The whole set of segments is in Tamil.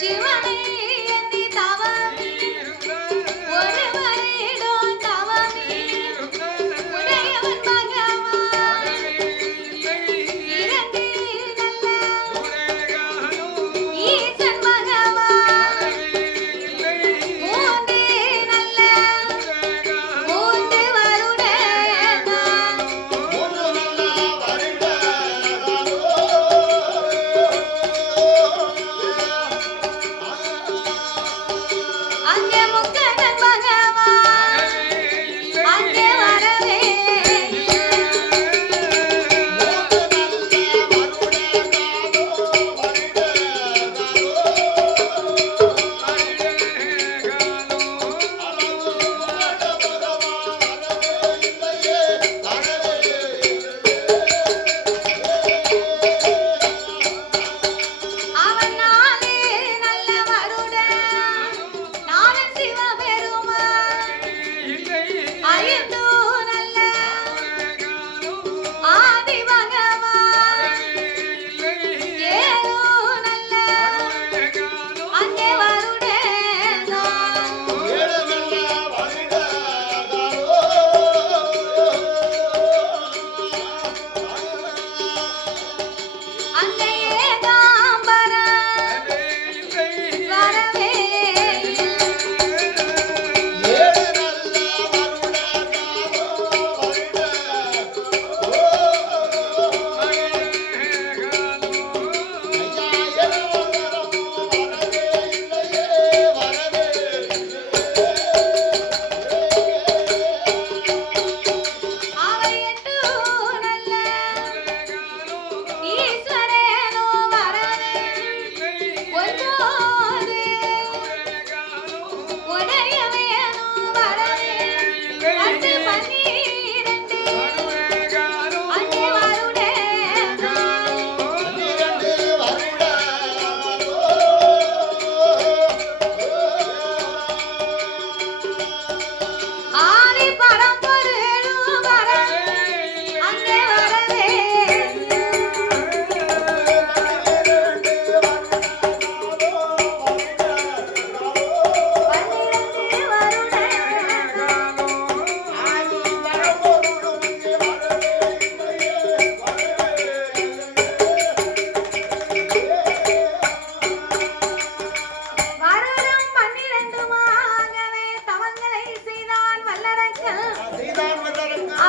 ಶಿವನೇ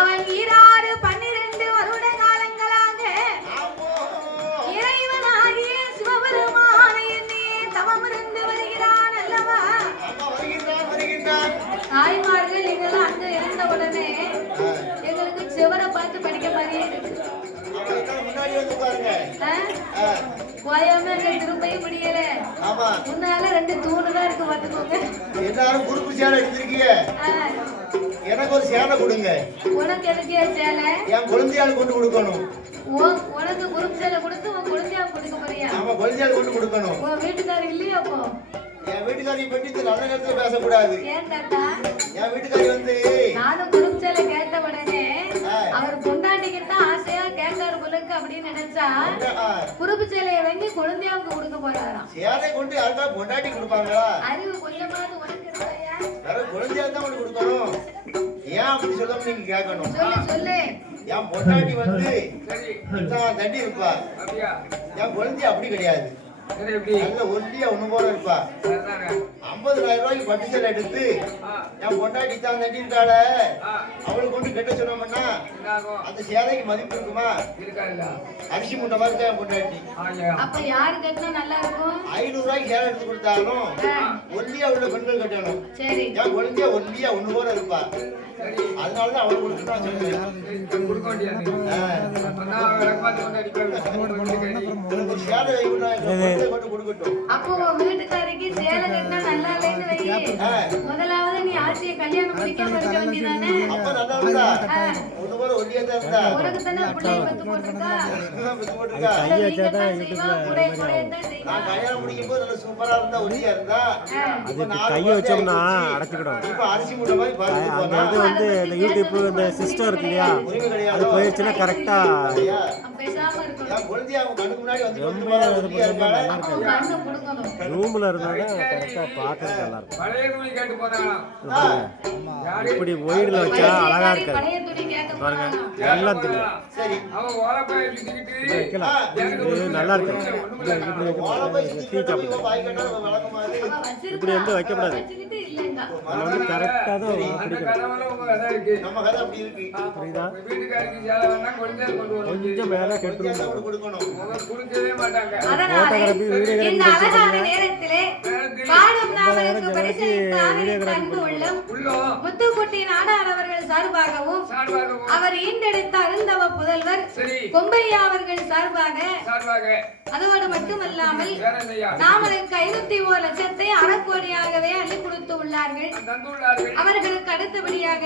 அவன் ஈராறு வருட காலங்களாக இறைவனாகிய அல்லவா? தாய்மார்கள் நீங்களாம் அங்க இருந்த உடனே எங்களுக்கு சிவரை பார்த்து படிக்க மாதிரியே இருக்கு. போயாம எங்க திரும்பவே முடியல. முன்னால ரெண்டு தூணு தான் இருக்கு பாத்துக்கோங்க எல்லாரும் குறிப்பு சேர எடுத்திருக்கீங்க எனக்கு ஒரு சேலை கொடுங்க. உனக்கு எதுக்கியா சேலை? என் குழந்தையாள் கொண்டு கொடுக்கணும். உன்- உனக்கு குரூப் சேலை கொடுத்து உன் குழந்தையா கொடுக்க போறியா? ஆமா குழந்தையாள் கொண்டு கொடுக்கணும். உன் வீட்டுக்காரர் இல்லையா அப்போ? என் வீட்டுக்காரி பற்றி நல்ல நேரத்துல பேசக்கூடாது. ஏன் தாத்தா? என் வீட்டுக்காரி வந்து நானும் குரூப் சேலை கேட்ட உடனே. அவர் பொண்டாட்டிக்கு தான் ஆசையா போலக்கு அப்படின்னு நினைச்சா குறுப்பு சேலையை வாங்கி குழந்தையாவுக்கு கொடுக்க போறாராம். சேலை கொண்டு யாருக்கா பொண்டாட்டி கொடுப்பாங்களா? அறிவு கொஞ்சமாவது உனக்கு இருக்கையா வேற குழந்தையாள் தான் கொண்டு கொடுக்கணும். ஏன் அப்படி சொல்லாம நீங்க கேட்கணும். சொல்லு சொல்லு. என் பொண்டாட்டி வந்து தண்டி இருப்பா? என் குழந்தை அப்படி கிடையாது. நல்ல ஒல்லியா ஒண்ணு போல இருப்பா. சரிதாங்க ஐம்பதுனாயிரம் ரூபாய்க்கு பட்டு சேலை எடுத்து என் பொண்டாட்டி தான் ஆ. அவளுக்கு கொண்டு கட்ட சொன்னோம்னா அந்த சேலைக்கு மதிப்பு இருக்குமா? அரிசி முட்டை மாதிரி தான் என் பொண்டாட்டி. அப்ப யாரு கட்டினா நல்லா இருக்கும்? ஐநூறு ரூபாய்க்கு சேலை எடுத்து கொடுத்தாலும் ஒல்லியா உள்ள பெண்கள் கட்டணும். சரி. என் குழந்தைய ஒல்லியா ஒண்ணு போல இருப்பா. அதனாலதான் அவளுக்கு கொடுத்து சொல்றேன். சரி, கொடுக்க ஒரு சேலை அப்போ வீட்டுக்காரிக்கு சேலை கட்டினா நல்லா இல்லைன்னு வை. முதலாவது நீ ஆசையை கல்யாணம் முடிக்காம இருக்க வேண்டியதானே? உனக்கு தானே பத்து போட்டிருக்கா? கையை வச்சோம்னா. அடைச்சிக்கிடும். அந்த போனா இது வந்து இந்த யூடியூப் இந்த சிஸ்டம் இருக்கு இல்லையா? அது போயிடுச்சுன்னா கரெக்டா ரூம்ல இருந்தாலும் கரெக்டா பார்க்கறது நல்லா இருக்கும். கேட்டு இப்படி ஒயிடில் வச்சா அழகா இருக்காது. பாருங்க எல்லாம் தெரியும். வைக்கலாம். இது நல்லா இருக்கும் இப்படி டீ வந்து வைக்கக்கூடாது. இல்லைங்க நம்ம வந்து கரெக்டாக தான் பிடிக்கணும் கனவுல உங்க கதை இருக்கு. நம்ம கதை அப்படி இருக்கு. புரியுதா? கொஞ்சம் மேலே கொண்டு கொடுக்கணும். அவங்க கொடுக்கவே மாட்டாங்க. அதனாலே Photography, videography இந்த அழகான நேரத்திலே நேரத்தில் பாடும் நாவலுக்கு ரொம்ப பரிசளித்த நேரம் ஆதரித்த அன்பு உள்ளம் உள்ளம் முத்துக்குட்டி நாடார் அவர்கள் சார்பாகவும் சார்பாகவும். அவர் ஈண்டெடுத்த அருந்தவ புதல்வர் கொம்பையா அவர்கள் சார்பாக சார்பாக. அதோடு மட்டுமல்லாமல் நாமளுக்கு ஐநூத்தி ஓர் லட்சத்தை அறக்கோடியாகவே அள்ளி கொடுத்து உள்ளார்கள். அவர்களுக்கு அடுத்தபடியாக